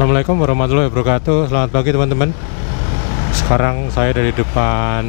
Assalamualaikum warahmatullahi wabarakatuh. Selamat pagi teman-teman. Sekarang saya dari depan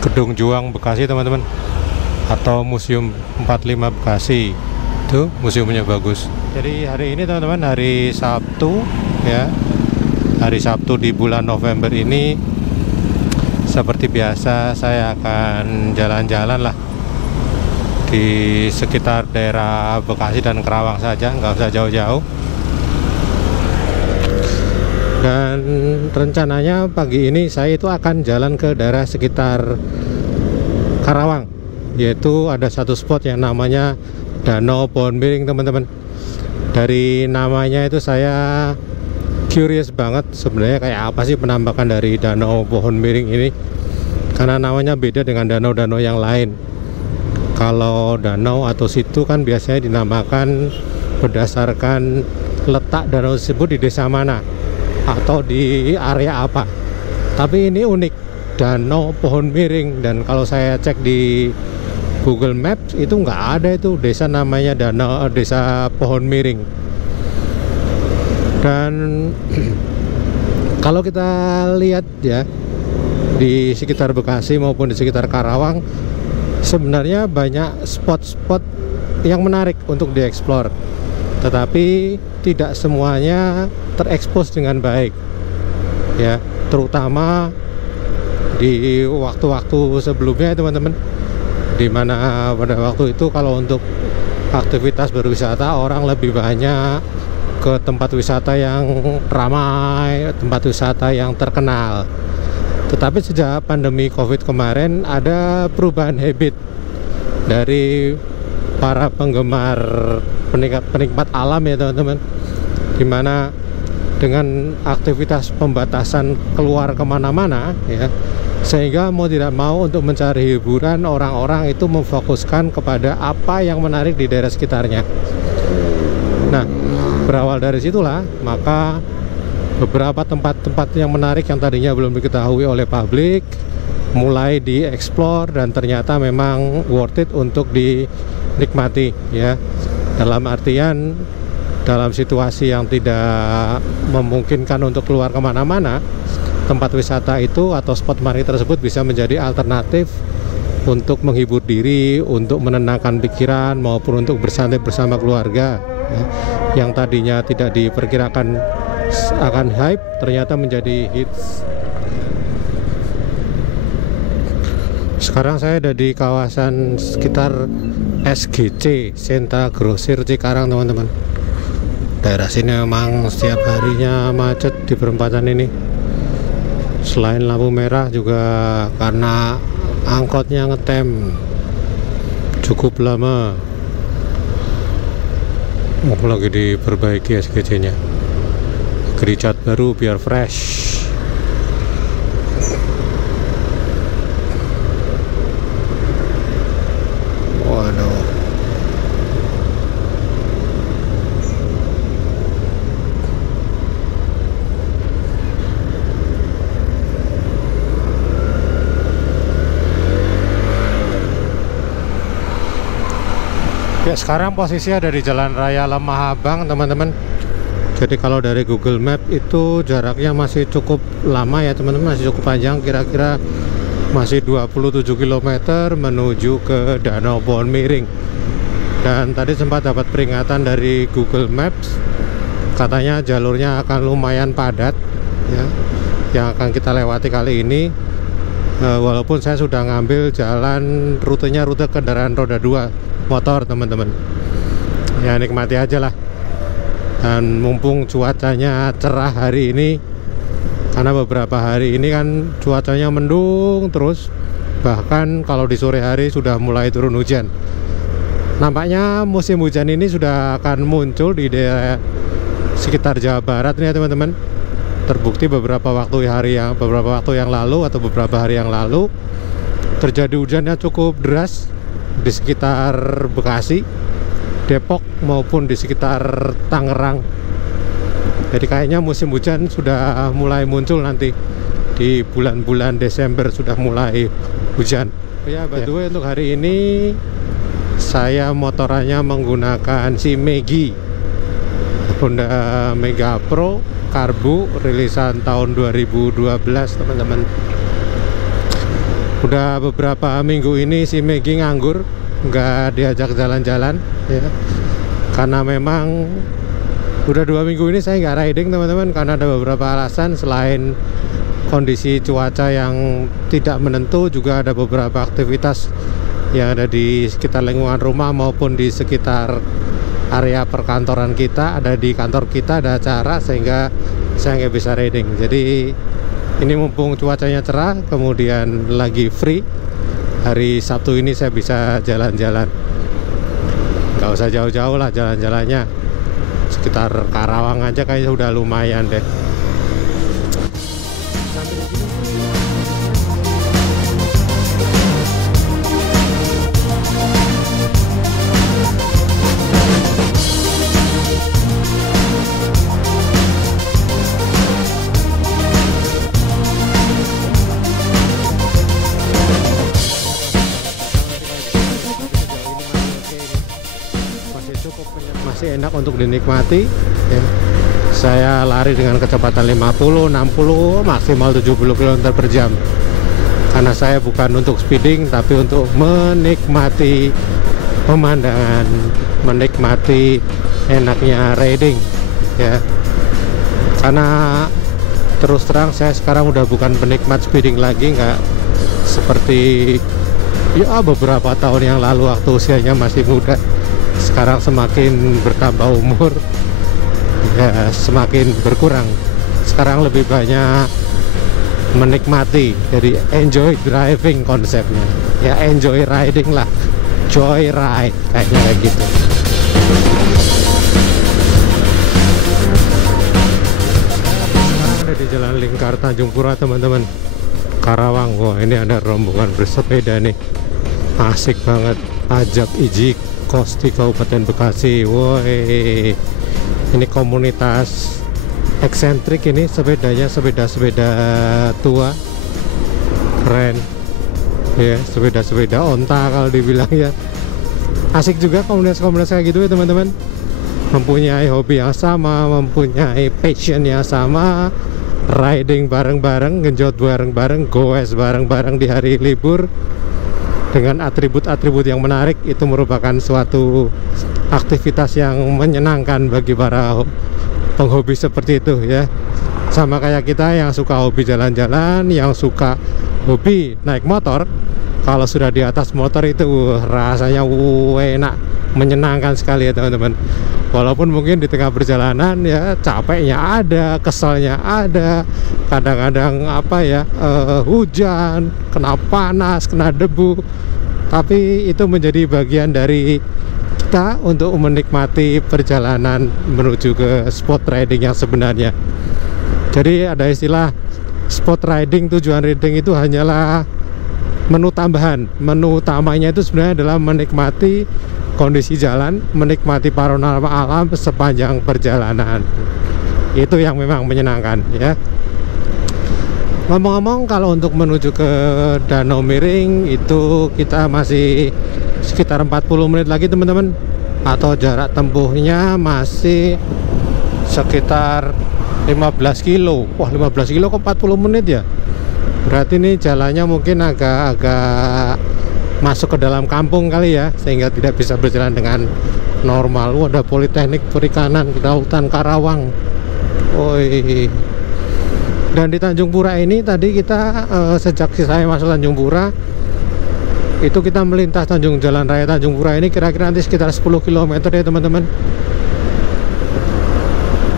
Gedung Juang Bekasi teman-teman, atau Museum 45 Bekasi. Itu museumnya bagus. Jadi hari ini teman-teman, hari Sabtu ya. Hari Sabtu di bulan November ini, seperti biasa saya akan jalan-jalan lah di sekitar daerah Bekasi dan Kerawang saja, nggak usah jauh-jauh. Dan rencananya pagi ini saya itu akan jalan ke daerah sekitar Karawang, yaitu ada satu spot yang namanya Danau Pohon Miring teman-teman. Dari namanya itu saya curious banget sebenarnya, kayak apa sih penampakan dari Danau Pohon Miring ini, karena namanya beda dengan danau-danau yang lain. Kalau danau atau situ kan biasanya dinamakan berdasarkan letak danau tersebut di desa mana atau di area apa. Tapi ini unik, Danau Pohon Miring. Dan kalau saya cek di Google Maps itu nggak ada itu desa namanya Desa Pohon Miring. Dan kalau kita lihat ya, di sekitar Bekasi maupun di sekitar Karawang sebenarnya banyak spot-spot yang menarik untuk dieksplor, tetapi tidak semuanya terekspos dengan baik ya, terutama di waktu-waktu sebelumnya teman-teman, dimana pada waktu itu kalau untuk aktivitas berwisata orang lebih banyak ke tempat wisata yang ramai, tempat wisata yang terkenal. Tetapi sejak pandemi COVID kemarin ada perubahan habit dari para penggemar, penikmat alam ya teman-teman, dimana dengan aktivitas pembatasan keluar kemana-mana ya, sehingga mau tidak mau untuk mencari hiburan orang-orang itu memfokuskan kepada apa yang menarik di daerah sekitarnya. Nah, berawal dari situlah maka beberapa tempat-tempat yang menarik yang tadinya belum diketahui oleh publik mulai dieksplor dan ternyata memang worth it untuk dinikmati ya. Dalam artian, dalam situasi yang tidak memungkinkan untuk keluar kemana-mana, tempat wisata itu atau spot menarik tersebut bisa menjadi alternatif untuk menghibur diri, untuk menenangkan pikiran, maupun untuk bersantai bersama keluarga ya. Yang tadinya tidak diperkirakan akan hype, ternyata menjadi hits. Sekarang saya ada di kawasan sekitar SGC, Sentra Grosir Cikarang teman-teman. Daerah sini memang setiap harinya macet di perempatan ini. Selain lampu merah juga karena angkotnya ngetem cukup lama. Lagi diperbaiki SGC-nya, dicat baru biar fresh. Waduh. Ya, sekarang posisi ada di Jalan Raya Lemah Abang teman-teman. Jadi kalau dari Google Map itu jaraknya masih cukup lama ya teman-teman, masih cukup panjang, kira-kira masih 27 km menuju ke Danau Pohon Miring. Dan tadi sempat dapat peringatan dari Google Maps, katanya jalurnya akan lumayan padat ya, yang akan kita lewati kali ini. Walaupun saya sudah ngambil jalan rutenya rute kendaraan roda 2 motor teman-teman, ya nikmati aja lah. Dan mumpung cuacanya cerah hari ini, karena beberapa hari ini kan cuacanya mendung terus, bahkan kalau di sore hari sudah mulai turun hujan. Nampaknya musim hujan ini sudah akan muncul di daerah sekitar Jawa Barat nih ya teman-teman. Terbukti beberapa waktu yang lalu atau beberapa hari yang lalu terjadi hujannya cukup deras di sekitar Bekasi, Depok maupun di sekitar Tangerang. Jadi kayaknya musim hujan sudah mulai muncul nanti di bulan-bulan Desember, sudah mulai hujan. Ya, by the way, untuk hari ini saya motorannya menggunakan si Maggie Honda Mega Pro Karbu rilisan tahun 2012 teman-teman. Udah beberapa minggu ini si Megi nganggur, nggak diajak jalan-jalan ya, karena memang udah 2 minggu ini saya nggak riding teman-teman, karena ada beberapa alasan. Selain kondisi cuaca yang tidak menentu, juga ada beberapa aktivitas yang ada di sekitar lingkungan rumah maupun di sekitar area perkantoran kita. Ada di kantor kita ada acara, sehingga saya nggak bisa riding. Jadi ini mumpung cuacanya cerah, kemudian lagi free, hari Sabtu ini saya bisa jalan-jalan. Nggak usah jauh-jauh lah jalan-jalannya, sekitar Karawang aja kayaknya udah lumayan deh. Masih enak untuk dinikmati ya. Saya lari dengan kecepatan 50, 60, maksimal 70 km per jam, karena saya bukan untuk speeding tapi untuk menikmati pemandangan, menikmati enaknya riding ya. Karena terus terang saya sekarang udah bukan penikmat speeding lagi, nggak seperti ya beberapa tahun yang lalu waktu usianya masih muda. Sekarang semakin bertambah umur ya semakin berkurang. Sekarang lebih banyak menikmati, jadi enjoy driving konsepnya ya, enjoy riding lah, joy ride kayaknya kayak gitu. Sekarang ada di Jalan Lingkar Tanjung Pura teman-teman, Karawang. Wah, ini ada rombongan bersepeda nih, asik banget. Ajak Ijik Kosti Kabupaten Bekasi. Woi, ini komunitas eksentrik ini, sepedanya sepeda-sepeda tua, keren ya, sepeda-sepeda onta kalau dibilang ya. Asik juga komunitas-komunitas kayak gitu ya teman-teman, mempunyai hobi yang sama, mempunyai passion yang sama, riding bareng-bareng, genjot bareng-bareng, goes bareng-bareng di hari libur dengan atribut-atribut yang menarik. Itu merupakan suatu aktivitas yang menyenangkan bagi para penghobi seperti itu ya. Sama kayak kita yang suka hobi jalan-jalan, yang suka hobi naik motor. Kalau sudah di atas motor itu rasanya enak, menyenangkan sekali ya teman-teman. Walaupun mungkin di tengah perjalanan ya capeknya ada, keselnya ada, kadang-kadang apa ya, hujan, kena panas, kena debu, tapi itu menjadi bagian dari kita untuk menikmati perjalanan menuju ke sport riding yang sebenarnya. Jadi ada istilah sport riding, tujuan riding itu hanyalah menu tambahan. Menu utamanya itu sebenarnya adalah menikmati kondisi jalan, menikmati panorama alam sepanjang perjalanan. Itu yang memang menyenangkan ya. Ngomong-ngomong, kalau untuk menuju ke Danau Miring itu kita masih sekitar 40 menit lagi teman-teman, atau jarak tempuhnya masih sekitar 15 kilo. Wah, 15 kilo kok 40 menit ya? Berarti ini jalannya mungkin agak masuk ke dalam kampung kali ya, sehingga tidak bisa berjalan dengan normal. Ada Politeknik Perikanan Kelautan Karawang. Woi. Dan di Tanjung Pura ini tadi kita sejak saya masuk Tanjung Pura itu kita melintas Jalan Raya Tanjung Pura ini kira-kira nanti sekitar 10 km ya teman-teman.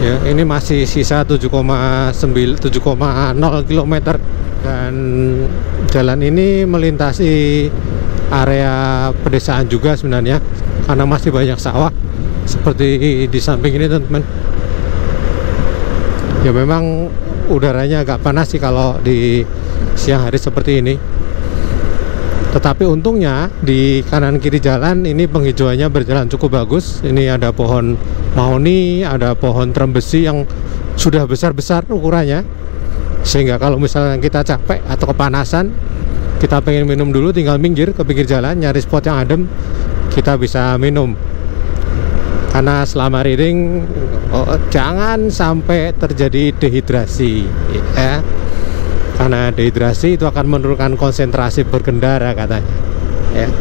Ya, ini masih sisa 7,0 km, dan jalan ini melintasi area pedesaan juga sebenarnya, karena masih banyak sawah seperti di samping ini teman-teman. Ya memang udaranya agak panas sih kalau di siang hari seperti ini, tetapi untungnya di kanan kiri jalan ini penghijauannya berjalan cukup bagus. Ini ada pohon mahoni, ada pohon trembesi yang sudah besar-besar ukurannya, sehingga kalau misalnya kita capek atau kepanasan, kita pengen minum dulu, tinggal minggir ke pinggir jalan, nyari spot yang adem, kita bisa minum. karena selama riding jangan sampai terjadi dehidrasi ya, karena dehidrasi itu akan menurunkan konsentrasi berkendara katanya ya.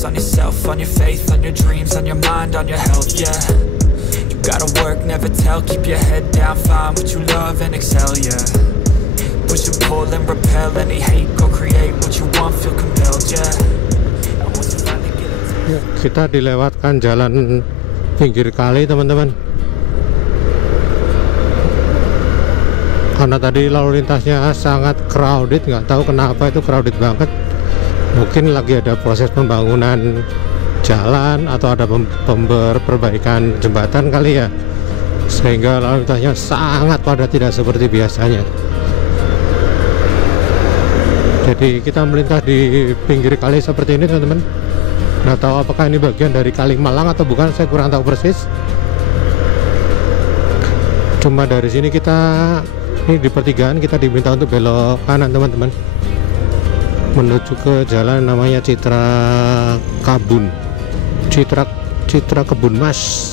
On yourself, on your faith, on your dreams, on your mind, on your health, yeah. You gotta work, never tell, keep your head down, find what you love and excel, yeah. Push and pull and repel any hate, go create what you want, feel compelled, yeah. Kita dilewatkan jalan pinggir kali teman-teman, karena tadi lalu lintasnya sangat crowded, nggak tahu kenapa itu crowded banget. Mungkin lagi ada proses pembangunan jalan atau ada perbaikan jembatan kali ya, sehingga lalu lintasnya sangat padat, tidak seperti biasanya. Jadi kita melintas di pinggir kali seperti ini teman-teman. Nggak tahu apakah ini bagian dari Kali Malang atau bukan, saya kurang tahu persis. Cuma dari sini kita, ini di pertigaan, kita diminta untuk belok kanan teman-teman, menuju ke jalan namanya Citra Kebun Mas.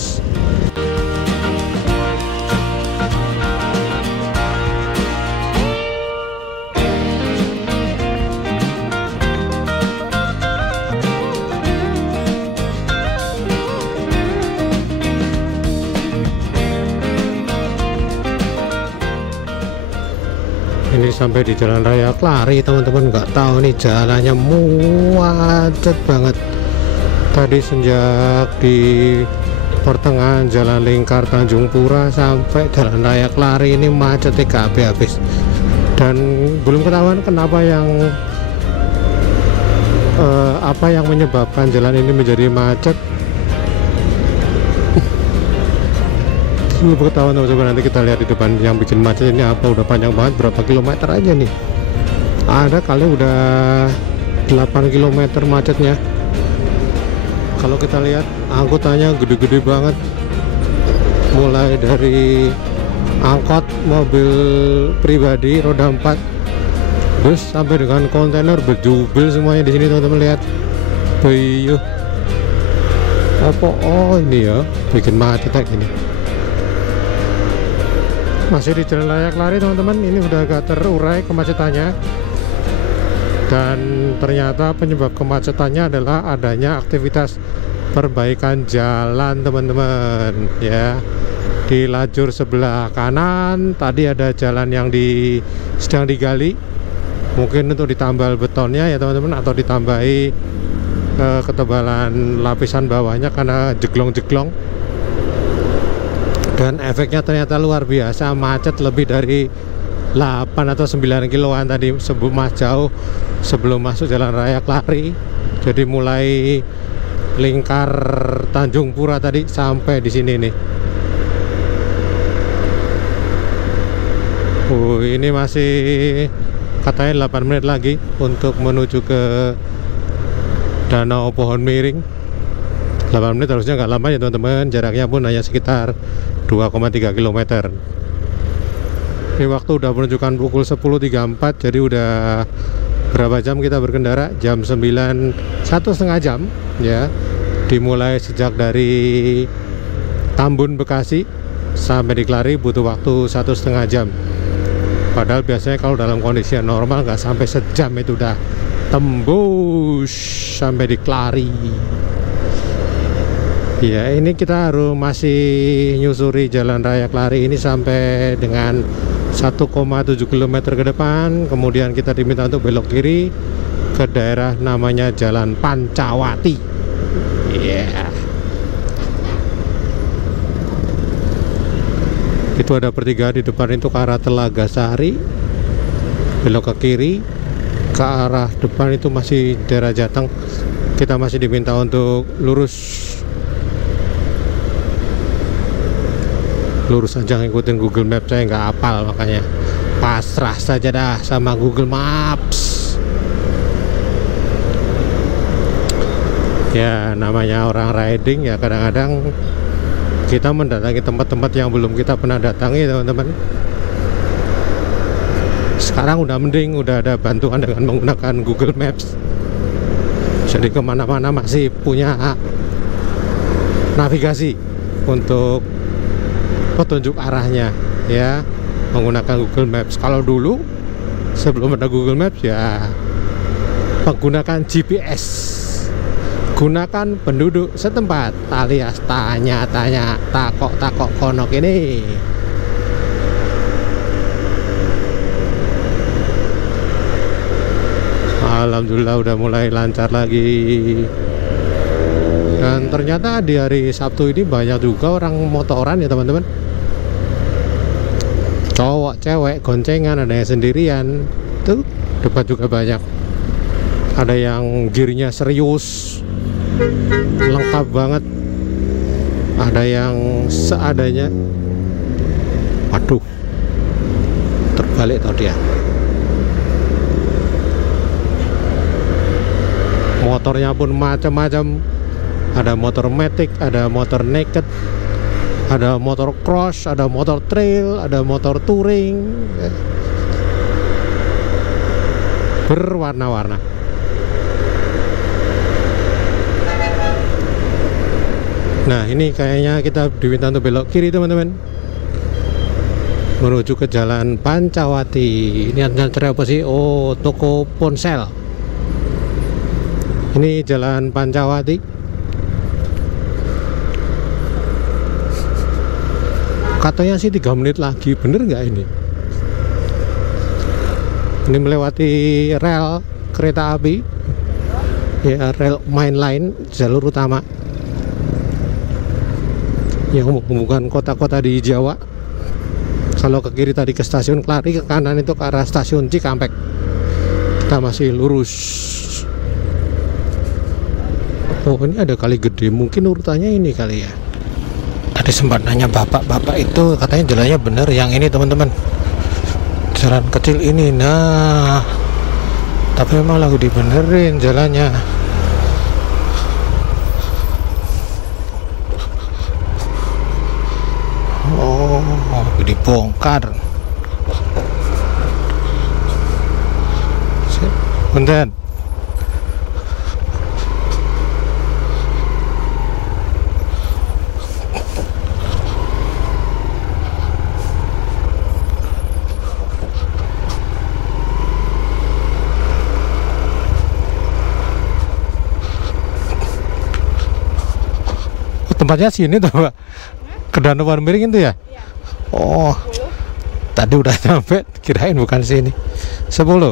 Ini sampai di Jalan Raya Klari teman-teman, nggak tahu nih jalannya macet banget. Tadi sejak di pertengahan Jalan Lingkar Tanjung Pura sampai Jalan Raya Klari ini macetnya gak habis-habis, dan belum ketahuan kenapa apa yang menyebabkan jalan ini menjadi macet. Belum ketahuan teman-teman, nanti kita lihat di depan yang bikin macet ini apa. Udah panjang banget, berapa kilometer aja nih, ada kali udah 8 km macetnya. Kalau kita lihat angkutannya gede-gede banget, mulai dari angkot, mobil pribadi roda 4, bus, sampai dengan kontainer berjubel semuanya di sini teman-teman. Lihat, beuh, apa, oh ini ya bikin macet kayak gini. Masih di Jalan Raya Klari teman-teman, ini udah agak terurai kemacetannya, dan ternyata penyebab kemacetannya adalah adanya aktivitas perbaikan jalan teman-teman ya. Di lajur sebelah kanan tadi ada jalan yang sedang digali, mungkin untuk ditambal betonnya ya teman-teman, atau ditambahi ketebalan lapisan bawahnya karena jeglong-jeglong. Dan efeknya ternyata luar biasa, macet lebih dari 8 atau 9 kiloan tadi jauh sebelum masuk Jalan Raya Klari. Jadi mulai Lingkar Tanjung Pura tadi sampai di sini nih. Ini masih katanya 8 menit lagi untuk menuju ke Danau Pohon Miring. 8 menit harusnya nggak lama ya teman-teman, jaraknya pun hanya sekitar 2,3 km. Ini waktu udah menunjukkan pukul 10.34, jadi udah berapa jam kita berkendara? Jam 9, 1,5 jam ya. Dimulai sejak dari Tambun Bekasi sampai di Klari butuh waktu 1,5 jam. Padahal biasanya kalau dalam kondisi normal nggak sampai sejam itu udah tembus sampai di Klari. Ya, ini kita harus masih nyusuri Jalan Raya Klari ini sampai dengan 1,7 km ke depan. Kemudian kita diminta untuk belok kiri ke daerah namanya Jalan Pancawati. Yeah. Itu ada pertigaan di depan itu ke arah Telaga Sari. Belok ke kiri ke arah depan itu masih daerah Jateng. Kita masih diminta untuk lurus aja, ngikutin Google Maps. Saya nggak hafal, makanya pasrah saja dah sama Google Maps. Ya namanya orang riding ya, kadang-kadang kita mendatangi tempat-tempat yang belum kita pernah datangi, teman-teman. Sekarang udah mending, udah ada bantuan dengan menggunakan Google Maps. Jadi kemana-mana masih punya navigasi untuk petunjuk arahnya, ya, menggunakan Google Maps. Kalau dulu sebelum ada Google Maps ya menggunakan GPS, gunakan penduduk setempat alias tanya-tanya, takok-takok konok ini. Alhamdulillah udah mulai lancar lagi. Dan ternyata di hari Sabtu ini banyak juga orang motoran ya teman-teman. Cowok, cewek, goncengan, ada yang sendirian. Tuh, depan juga banyak. Ada yang gearnya serius, lengkap banget. Ada yang seadanya. Waduh, terbalik tau dia. Motornya pun macam-macam. Ada motor matic, ada motor naked, ada motor cross, ada motor trail, ada motor touring, berwarna-warna. Nah, ini kayaknya kita diminta untuk belok kiri, teman-teman, menuju ke Jalan Pancawati. Ini antara apa sih? Oh, toko ponsel. Ini Jalan Pancawati. Katanya sih 3 menit lagi, bener nggak ini? Ini melewati rel kereta api, ya, rel main line, jalur utama yang menghubungkan kota-kota di Jawa. Kalau ke kiri tadi ke stasiun Klari, ke kanan itu ke arah stasiun Cikampek. Kita masih lurus. Oh, ini ada kali gede, mungkin urutannya ini kali ya. Tadi sempat nanya bapak itu, katanya jalannya bener yang ini, teman-teman, jalan kecil ini. Nah, tapi memang lagi dibenerin jalannya. Oh, dibongkar. Bentar. Tempatnya sini tuh, Pak. Ke Danau Miring itu ya? Iya. Oh, tadi udah sampai, kirain bukan sini. 10.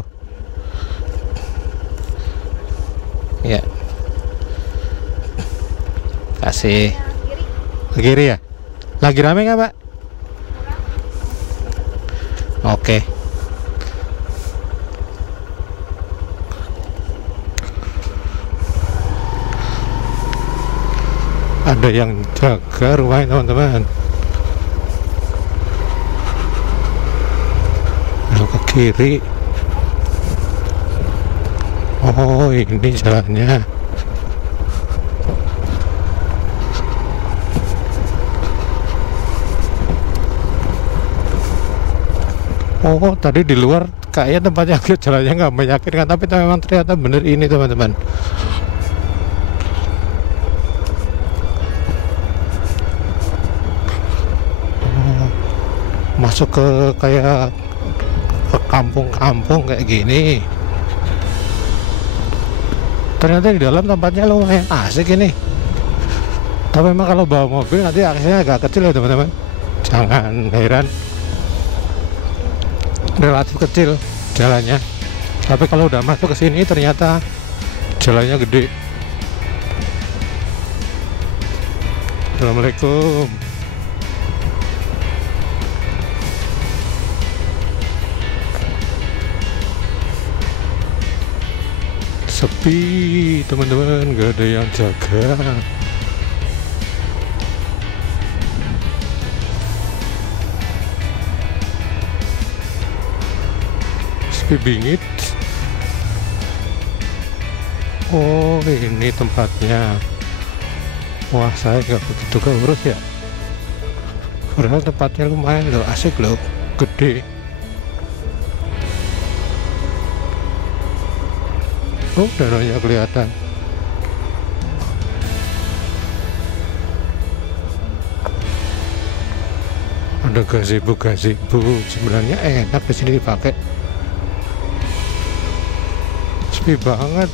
Ya. Kasih. Ke kiri ya? Lagi rame nggak, Pak? Oke. Ada yang jaga rumahnya, teman-teman. Belok ke kiri. Oh, ini jalannya. Oh, tadi di luar kayaknya tempatnya jalannya nggak meyakinkan, tapi memang ternyata bener ini, teman-teman. Masuk ke kayak ke kampung-kampung kayak gini. Ternyata di dalam tempatnya lumayan asik ini. Tapi memang kalau bawa mobil nanti aksesnya agak kecil ya, teman-teman. Jangan heran, relatif kecil jalannya. Tapi kalau udah masuk ke sini ternyata jalannya gede. Assalamualaikum. Sepi, teman-teman, gak ada yang jaga. Sepi bingit. Oh, ini tempatnya. Wah, saya gak begitu keurus ya. Padahal tempatnya lumayan loh, asik loh, gede. Oh, danaunya kelihatan. Ada gazebo, sebenarnya enak di sini dipakai. Sepi banget.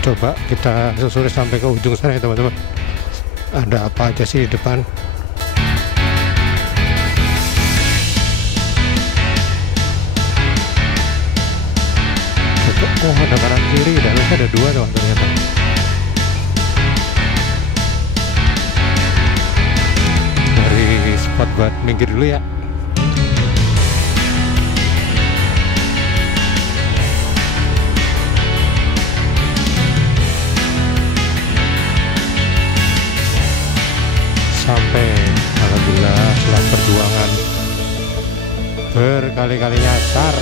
Coba kita susuri sampai ke ujung sana ya teman-teman. Ada apa aja sih di depan? Oh, ada kanan kiri, danaunya ada dua teman ternyata. Dari spot buat minggir dulu ya. Sampai, alhamdulillah setelah perjuangan berkali-kali nyasar.